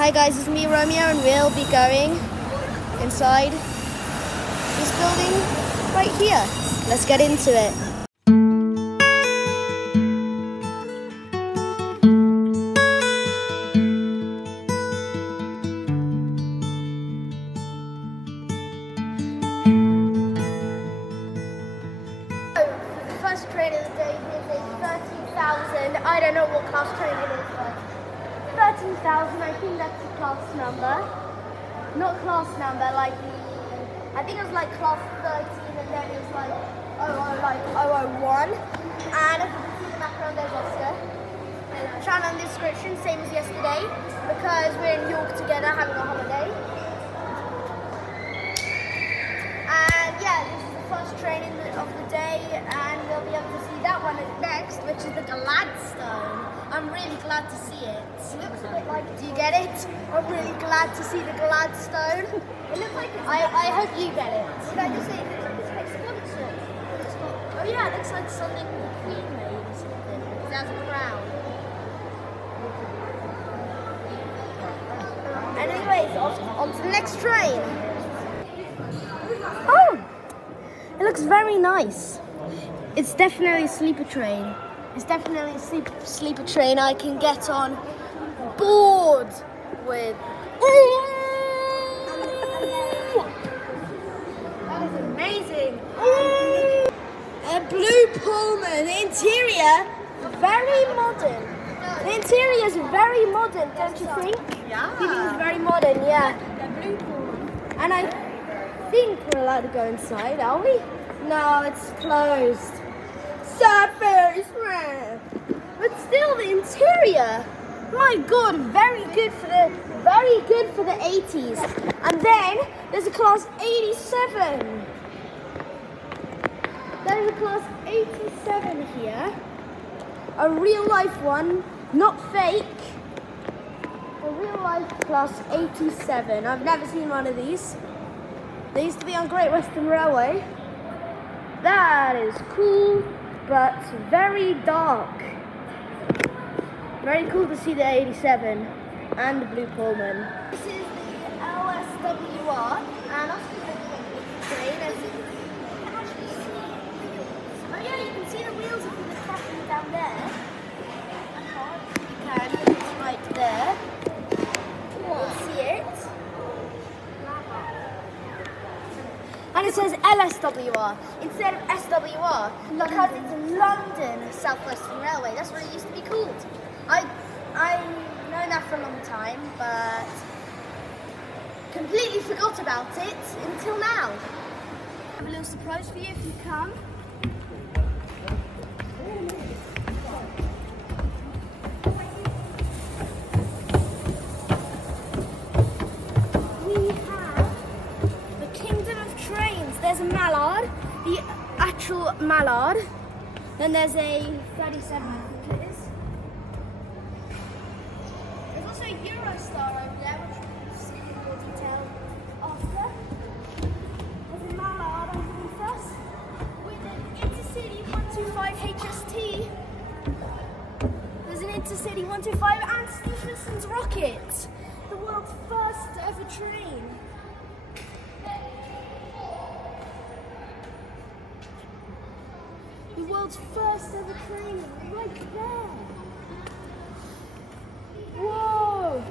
Hi guys, it's me Romeo and we'll be going inside this building right here. Let's get into it. The first train of the day is a 13,000. I don't know what class train it is, but 13,000, I think that's the class number. Not class number, like I think it was like class 13 and then it was like 001. And if you can see in the background, there's Oscar. And channel in the description, same as yesterday, because we're in York together having a holiday. And yeah, this is the first train of the day, and we'll be able to see that one next, which is the Gladstone. I'm really glad to see it. It looks a bit like, do you get it? I'm really glad to see the Gladstone. It looks like it's I hope you get it. Did I just say it looks like it's explosive? Oh yeah, it looks like something the Queen made or something. It has a crown. Anyways, on to the next train. Oh! It looks very nice. It's definitely a sleeper train. It's definitely a sleeper train I can get on board with. Ooh! That is amazing. Ooh! A blue Pullman. The interior, very modern. The interior is very modern, don't you think? Yeah. You think it's very modern, yeah. The blue Pullman. And I think we're allowed to go inside, are we? No, it's closed. Sad Ferris ramp. But still, the interior, my God, very good for the 80s. And then there's a class 87. There's a class 87 here. A real life one, not fake. A real life class 87. I've never seen one of these. They used to be on Great Western Railway. That is cool, but very dark. Very cool to see the 87 and the blue Pullman. This is the LSWR, and I'll see the train as you can actually see the wheels. Oh yeah, you can see the wheels if you look carefully down there. You can, it's right there. You can see it. And it says LSWR instead of SWR because it's London South Western Railway. That's what it used to be called. I've known that for a long time, but completely forgot about it until now. I have a little surprise for you if you come. There's a Mallard, the actual Mallard. Then there's a 37, I think it is. There's also a Eurostar over there, which we'll see in more detail after. There's a Mallard underneath us with an Intercity 125 HST. There's an Intercity 125 and Stephenson's Rocket, the world's first ever train. The world's first ever train right there. Whoa!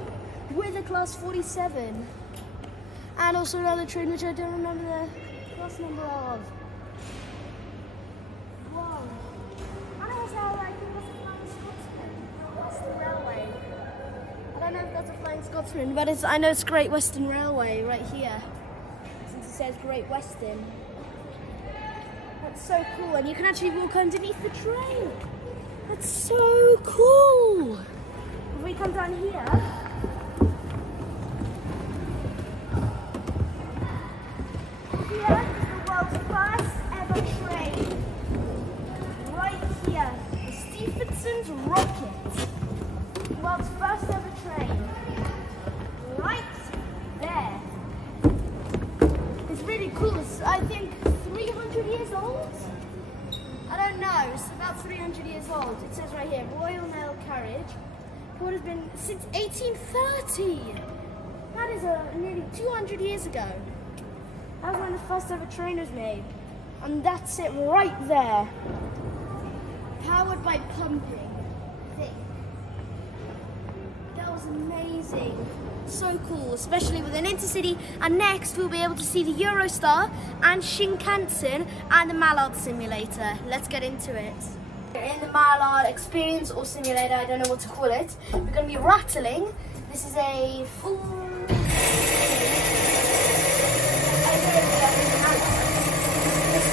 With a class 47. And also another train which I don't remember the class number of. Whoa. And also I think that's a Flying Scotsman. Western Railway. I don't know if that's a Flying Scotsman, but I know it's Great Western Railway right here. Since it says Great Western. That's so cool, and you can actually walk underneath the train. That's so cool. If we come down here, here is the world's first ever train. Right here, the Stephenson's Rocket. The world's first ever train. Right there. It's really cool. It's, I think, 300 years old? I don't know, it's about 300 years old. It says right here, Royal Mail Carriage. What has been since 1830. That is nearly 200 years ago. That was when the first ever train was made. And that's it right there. Powered by pumping. Think. That was amazing. So cool, especially with an intercity. And next we'll be able to see the Eurostar and Shinkansen and the Mallard Simulator. Let's get into it. We're in the Mallard experience or simulator, I don't know what to call it. We're going to be rattling. This is a full...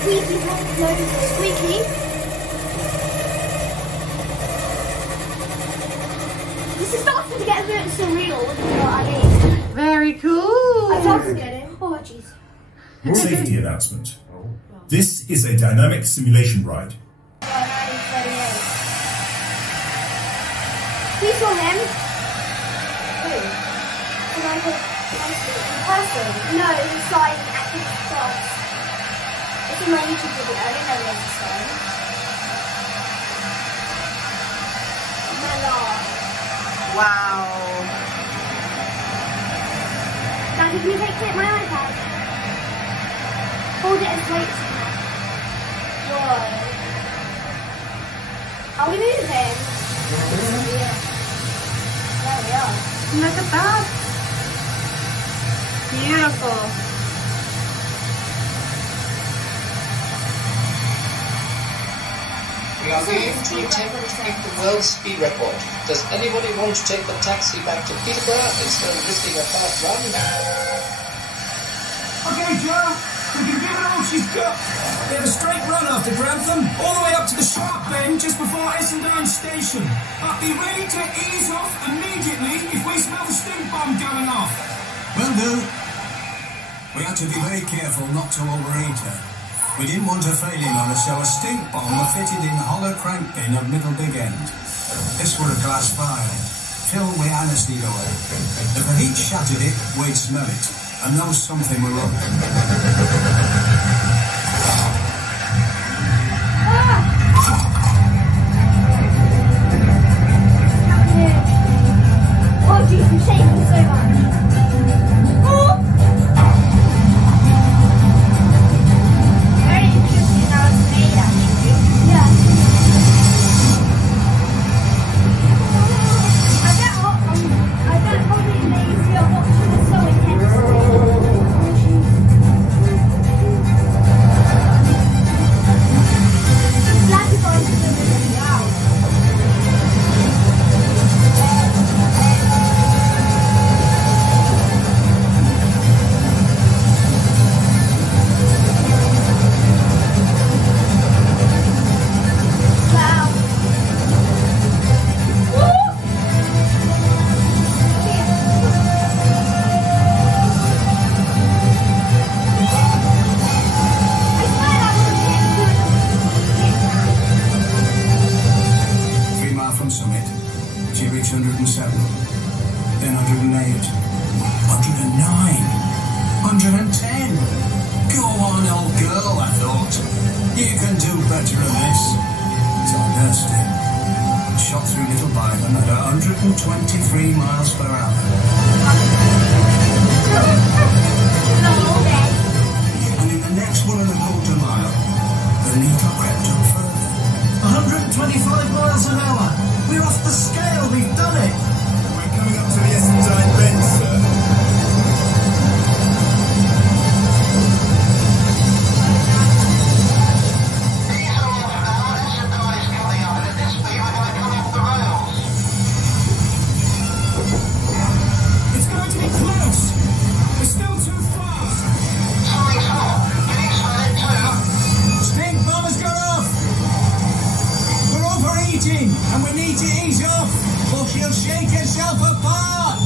Squeaky, no, squeaky. This is starting to get a bit surreal, if you know what I mean. Very cool. I tried to get in. Oh, jeez. Safety announcement. This is a dynamic simulation ride. We saw him. Who? In person? No, it's like active shots. It's in my YouTube video. I didn't know it was the same. Mallard. Wow. Now, can you take my iPad? Hold it and wait. Whoa. Are we moving? Yeah. There we are. Look at that. Beautiful. We are going to attempt to make the world speed record. Does anybody want to take the taxi back to Peterborough instead of risking a fast run? Okay, Joe, we can give it all she's got. We have a straight run after Grantham, all the way up to the sharp bend just before Essendon Station. But be ready to ease off immediately if we smell the stink bomb going off. Will do. We had to be very careful not to overheat her. We didn't want her failing on us, so a stink bomb was fitted in the hollow crank pin of middle big end. This were a glass vial, filled with aniseed oil. If the heat shattered it, we'd smell it, and know something were wrong. Oh, jeez, I'm shaking so much. Oh! Very interesting how it's made, actually. Yeah. I bet probably lazy or watching it so intensely. Just glad you got into the video. Wow. Shot through Little Byron at 123 miles per hour. And in the next 1.25 miles, the needle crept up further. 125 miles an hour. We're off the scale. We've done it. We're coming up to the Essendon bend, sir. And we need to ease off, or she'll shake herself apart.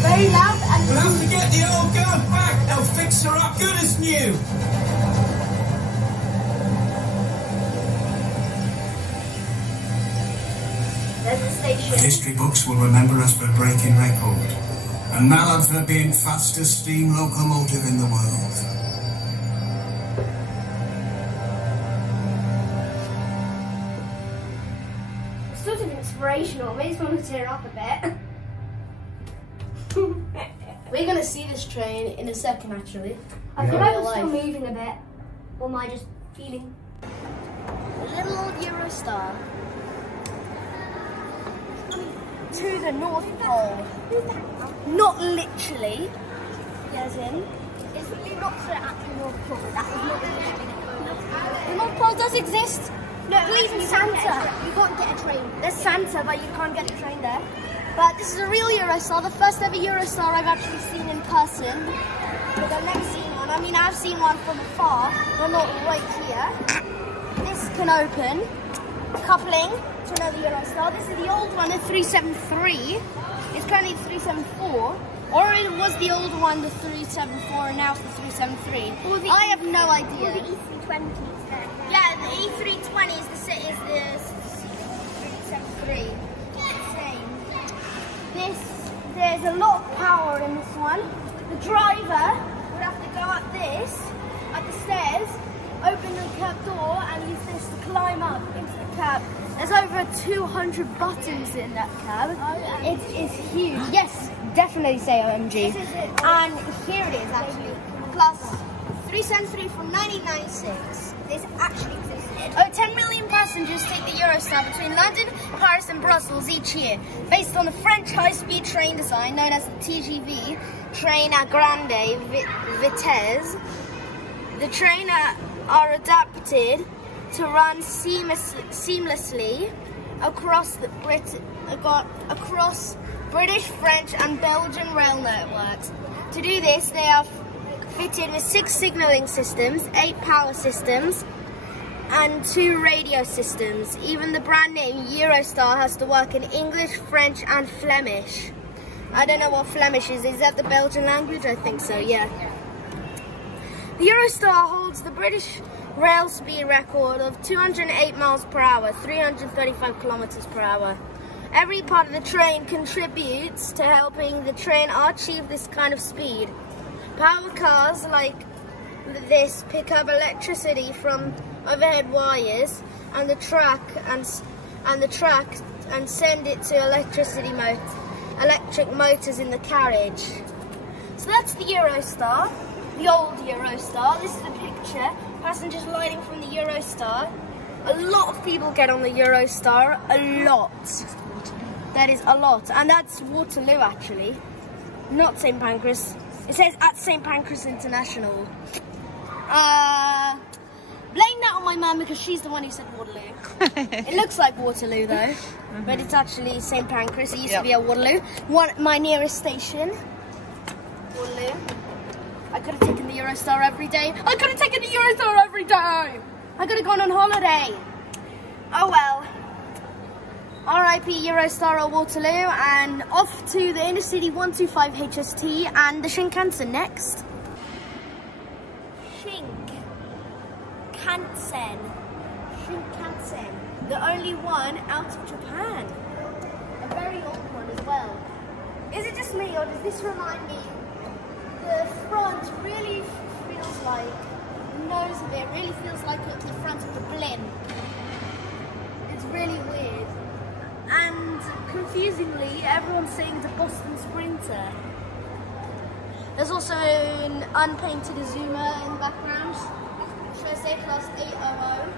Very loud and We'll have to get the old girl back. They'll fix her up good as new. there's the station. The history books will remember us for breaking record, and Mallard for being fastest steam locomotive in the world. inspirational. Maybe just want to tear up a bit. We're gonna see this train in a second, actually. I feel like it's still moving a bit. Or am I just feeling? A little old Eurostar. To the North Pole. Not literally. As in. It's really not to the actual North Pole. That is not literally. The North Pole does exist. No, even Santa. You can't get a train. There's Santa, but you can't get a train there. But this is a real Eurostar, the first ever Eurostar I've actually seen in person. Because I've never seen one. I mean, I've seen one from afar, but not right here. This can open, coupling to another Eurostar. This is the old one, the 373. It's currently the 374. Or it was the old one, the 374, and now it's the 373. I have no idea. Or the E320 instead. Yeah, the E320 is the 373. There's a lot of power in this one. The driver would have to go up this, at the stairs, open the cab door and use this to climb up into the cab. There's over 200 buttons in that cab. It is huge. Yes, definitely say OMG. And here it is actually. Plus 373 from 1996. This actually existed. 10 million passengers take the Eurostar between London, Paris and Brussels each year. Based on the French high-speed train design known as the TGV, Train à Grande Vitesse, the trains are adapted to run seamlessly across British, French and Belgian rail networks. To do this, they are fitted with 6 signalling systems, 8 power systems, and 2 radio systems. Even the brand name Eurostar has to work in English, French and Flemish. I don't know what Flemish is. Is that the Belgian language? I think so, yeah. The Eurostar holds the British rail speed record of 208 miles per hour, 335 kilometers per hour. Every part of the train contributes to helping the train achieve this kind of speed. Power cars like this pick up electricity from overhead wires and the track and send it to electric motors in the carriage. So that's the Eurostar, the old Eurostar. This is the picture. Passengers lighting from the Eurostar. A lot of people get on the Eurostar. A lot. That is a lot. And that's Waterloo actually, not St. Pancras. It says at St. Pancras International. Blame that on my mum because she's the one who said Waterloo. It looks like Waterloo though, but it's actually St. Pancras. It used to be at Waterloo. My nearest station, Waterloo. I could have taken the Eurostar every day. I could have taken the Eurostar every day. I could have gone on holiday. Oh well. RIP Eurostar at Waterloo, and off to the Intercity 125 HST and the Shinkansen next. Shinkansen, the only one out of Japan. A very old one as well. Is it just me, or does this remind me? The front really feels like, the nose of it really feels like it's the front of the blimp. It's really weird. And confusingly, everyone's saying it's a Boston Sprinter. There's also an unpainted Azuma in the background. Should I say plus 800?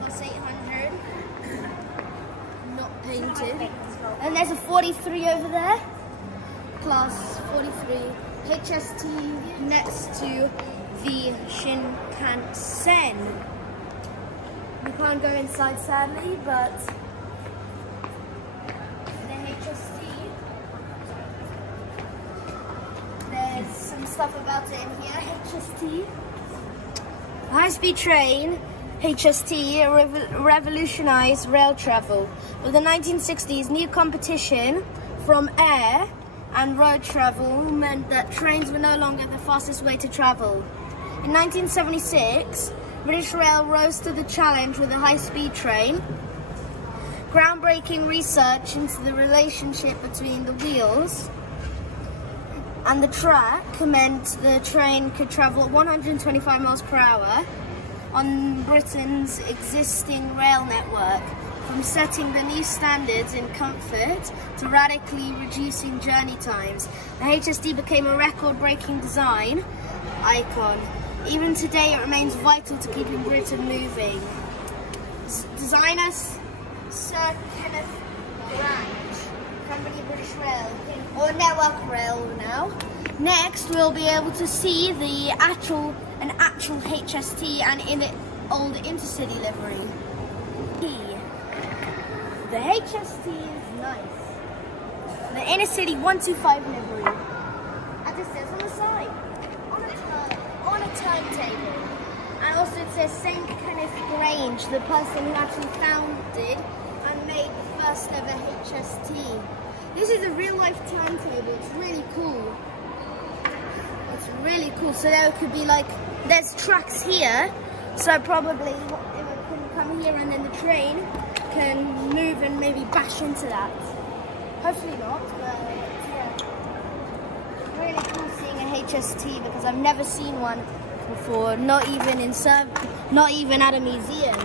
Plus 800. Not painted. And there's a 43 over there. Plus 43. HST next to the Shinkansen. We can't go inside sadly, but the HST, there's some stuff about it in here. HST. High-speed train, HST, revolutionized rail travel. With the 1960s, new competition from air and road travel meant that trains were no longer the fastest way to travel. In 1976, British Rail rose to the challenge with a high-speed train. Groundbreaking research into the relationship between the wheels and the track meant the train could travel at 125 miles per hour on Britain's existing rail network, from setting the new standards in comfort to radically reducing journey times. The HST became a record-breaking design icon. Even today, it remains vital to keeping Britain moving. Designer Sir Kenneth Branch, Company British Rail, or Network Rail now. Next, we'll be able to see an actual HST and in the old intercity livery. The HST is nice. The Intercity 125 livery. As it says on the side, on a turntable. And also it says St. Kenneth Grange, the person who actually founded and made the first ever HST. This is a real life turntable. It's really cool. It's really cool. So there could be like, there's tracks here. So probably it would come here and then the train can move and maybe bash into that. Hopefully not, but yeah. Really cool seeing a HST because I've never seen one before, not even at a museum.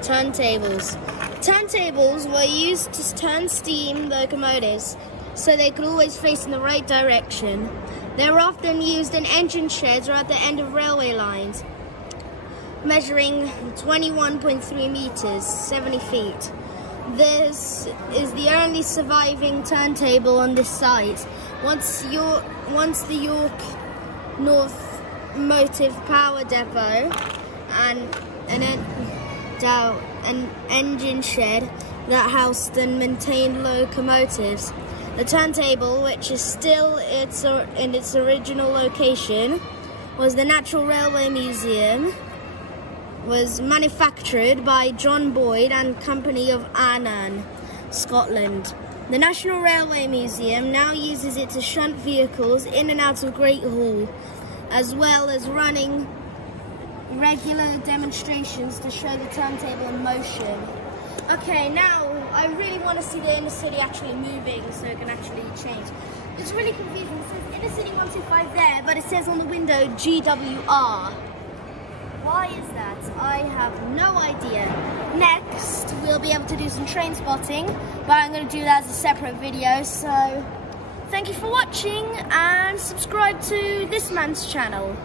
Turntables. Turntables were used to turn steam locomotives so they could always face in the right direction. They were often used in engine sheds or at the end of railway lines, measuring 21.3 meters, 70 feet. This is the only surviving turntable on this site. Once the York North Motive Power Depot and an engine shed that housed and maintained locomotives. The turntable, which is still in its original location, was the Natural Railway Museum, was manufactured by John Boyd and Company of Annan, Scotland. The National Railway Museum now uses it to shunt vehicles in and out of Great Hall, as well as running regular demonstrations to show the turntable in motion. Okay, now I really want to see the inner city actually moving so it can actually change. It's really confusing. It says inner city 125 there, but it says on the window GWR. Why is that? I have no idea. Next, we'll be able to do some train spotting, but I'm going to do that as a separate video. So, thank you for watching and subscribe to this man's channel.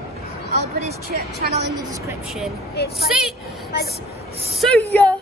I'll put his channel in the description. See ya!